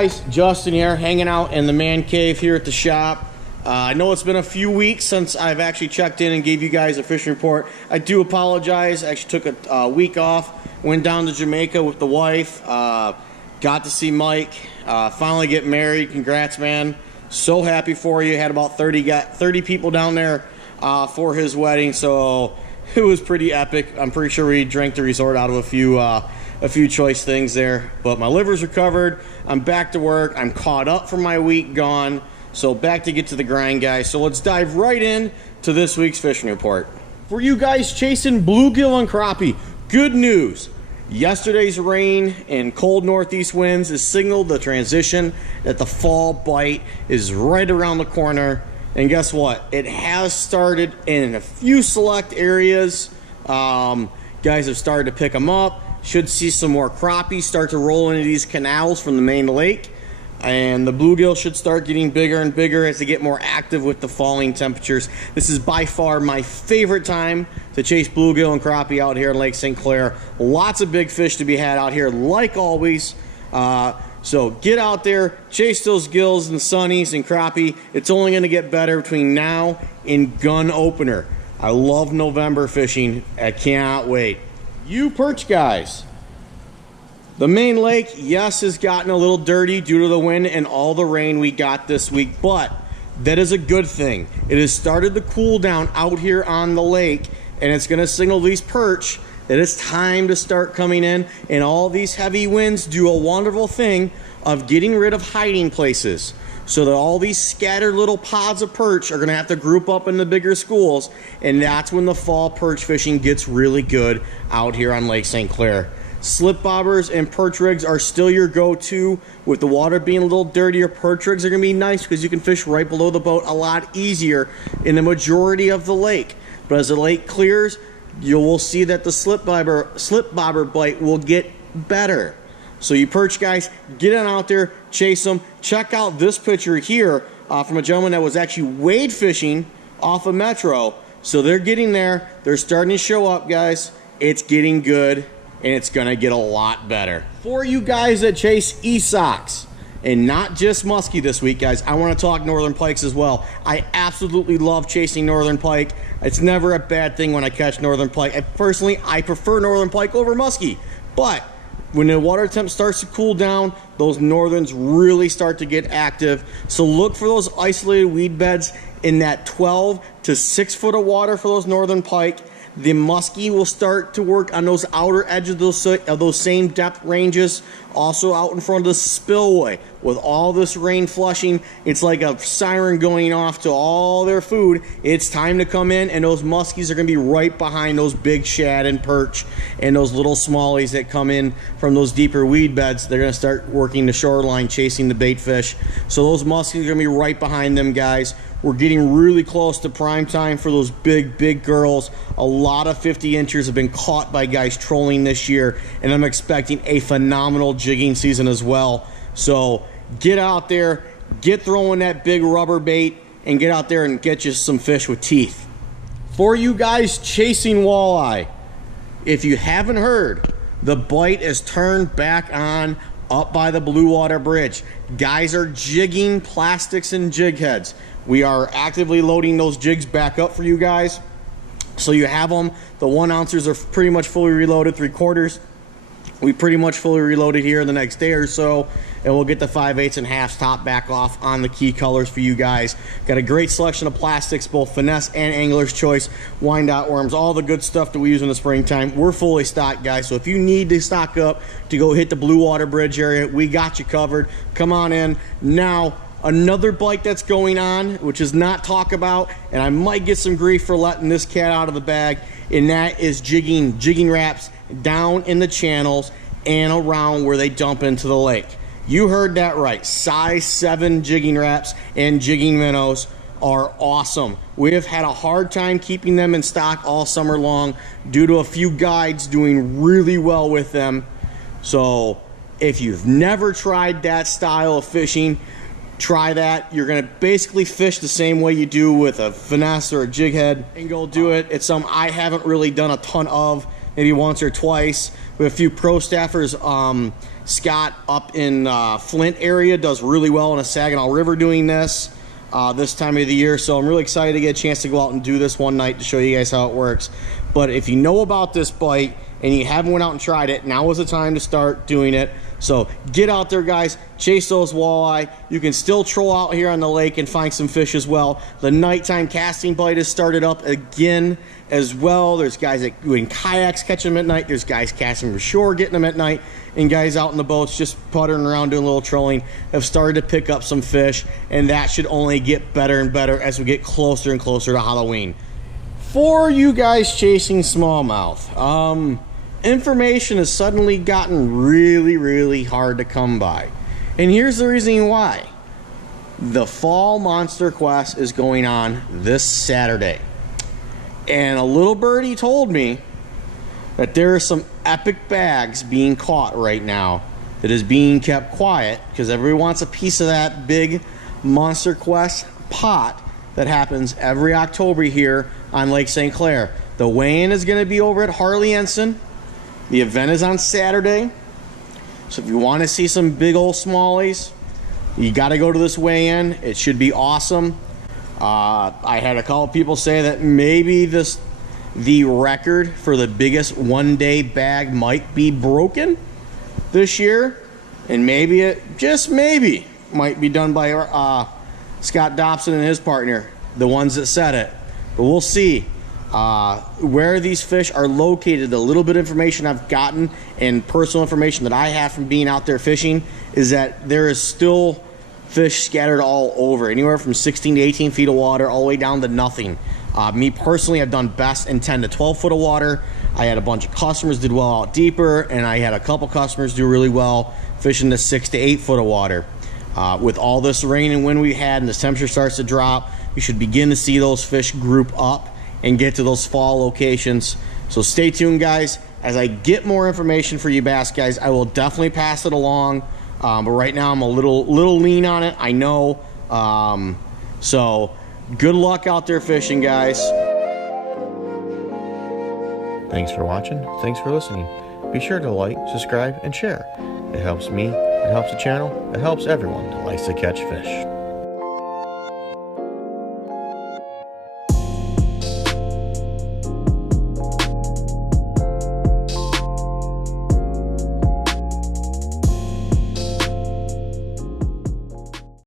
guys, Justin here, hanging out in the man cave here at the shop. I know it's been a few weeks since I've actually checked in and gave you guys a fishing report. I do apologize. I actually took a week off, went down to Jamaica with the wife, got to see Mike, finally get married. Congrats, man. So happy for you. Had about 30 people down there for his wedding, so it was pretty epic. I'm pretty sure we drank the resort out of a few choice things there, but my liver's recovered. I'm back to work. I'm caught up from my week gone, so back to get to the grind, guys. So let's dive right in to this week's fishing report. For you guys chasing bluegill and crappie, good news. Yesterday's rain and cold northeast winds has signaled the transition that the fall bite is right around the corner. And guess what? It has started in a few select areas. Guys have started to pick them up. Should see some more crappie start to roll into these canals from the main lake. And the bluegill should start getting bigger and bigger as they get more active with the falling temperatures. This is by far my favorite time to chase bluegill and crappie out here in Lake St. Clair. Lots of big fish to be had out here, like always. So get out there, chase those gills and sunnies and crappie. It's only going to get better between now and gun opener. I love November fishing. I cannot wait. You perch guys. The main lake, yes, has gotten a little dirty due to the wind and all the rain we got this week, but that is a good thing. It has started to cool down out here on the lake, and it's going to signal these perch that it's time to start coming in, and all these heavy winds do a wonderful thing of getting rid of hiding places, so that all these scattered little pods of perch are going to have to group up in the bigger schools, and that's when the fall perch fishing gets really good out here on Lake St. Clair. Slip bobbers and perch rigs are still your go-to. With the water being a little dirtier, perch rigs are going to be nice because you can fish right below the boat a lot easier in the majority of the lake. But as the lake clears, you will see that the slip bobber bite will get better. So you perch guys, get on out there, chase them. Check out this picture here from a gentleman that was actually wade fishing off of Metro. So they're getting there. They're starting to show up, guys. It's getting good, and it's going to get a lot better. For you guys that chase e-socks, and not just muskie this week, guys, I want to talk northern pikes as well. I absolutely love chasing northern pike. It's never a bad thing when I catch northern pike. I prefer northern pike over muskie, but when the water temp starts to cool down, those northerns really start to get active. So look for those isolated weed beds in that 12 to 6 foot of water for those northern pike. The muskie will start to work on those outer edges of those same depth ranges. Also out in front of the spillway. With all this rain flushing, it's like a siren going off to all their food. It's time to come in, and those muskies are going to be right behind those big shad and perch and those little smallies that come in from those deeper weed beds. They're going to start working the shoreline, chasing the bait fish. So those muskies are going to be right behind them, guys. We're getting really close to prime time for those big girls. A lot of 50 inchers have been caught by guys trolling this year, and I'm expecting a phenomenal jigging season as well. So get out there, get throwing that big rubber bait, and get out there and get you some fish with teeth. For you guys chasing walleye, if you haven't heard, the bite is turned back on up by the Blue Water Bridge. Guys are jigging plastics and jig heads. We are actively loading those jigs back up for you guys. So you have them. The 1 ounces are pretty much fully reloaded, 3/4. We pretty much fully reloaded here in the next day or so, and we'll get the 5/8 and halves top back off on the key colors for you guys. Got a great selection of plastics, both finesse and angler's choice, Wyandotte worms, all the good stuff that we use in the springtime. We're fully stocked, guys, so if you need to stock up to go hit the Blue Water Bridge area, we got you covered. Come on in. Now, another bite that's going on, which is not talked about, and I might get some grief for letting this cat out of the bag, and that is jigging wraps down in the channels and around where they dump into the lake. You heard that right. Size 7 jigging wraps and jigging minnows are awesome. We have had a hard time keeping them in stock all summer long due to a few guides doing really well with them. So if you've never tried that style of fishing, try that. You're going to basically fish the same way you do with a finesse or a jig head, and go do it. It's something I haven't really done a ton of, maybe once or twice. We have a few pro staffers Scott up in Flint area does really well in a Saginaw River doing this this time of the year. So I'm really excited to get a chance to go out and do this one night to show you guys how it works. But if you know about this bite and you haven't went out and tried it, now is the time to start doing it. So get out there, guys, chase those walleye. You can still troll out here on the lake and find some fish as well. The nighttime casting bite has started up again as well. There's guys that doing kayaks catching them at night. There's guys casting from shore getting them at night. And guys out in the boats just puttering around doing a little trolling have started to pick up some fish. And that should only get better and better as we get closer and closer to Halloween. For you guys chasing smallmouth, information has suddenly gotten really hard to come by. And here's the reason why. The Fall Monster Quest is going on this Saturday. And a little birdie told me that there are some epic bags being caught right now that is being kept quiet because everybody wants a piece of that big Monster Quest pot that happens every October here on Lake St. Clair. The weigh-in is going to be over at Harley Ensign. The event is on Saturday, so if you want to see some big old smallies, you got to go to this weigh-in. It should be awesome. I had a couple people say that maybe the record for the biggest one-day bag might be broken this year, and maybe it, just maybe, might be done by Scott Dobson and his partner, the ones that said it. But we'll see. Where these fish are located, the little bit of information I've gotten and personal information that I have from being out there fishing is that there is still fish scattered all over, anywhere from 16 to 18 feet of water all the way down to nothing. Me personally, I've done best in 10 to 12 foot of water. I had a bunch of customers did well out deeper, and I had a couple customers do really well fishing the 6 to 8 foot of water. With all this rain and wind we had and this temperature starts to drop, you should begin to see those fish group up and get to those fall locations. So stay tuned, guys. As I get more information for you bass guys, I will definitely pass it along. But right now I'm a little lean on it, I know. So good luck out there fishing, guys. Thanks for watching. Thanks for listening. Be sure to like, subscribe, and share. It helps me, it helps the channel, it helps everyone that likes to catch fish.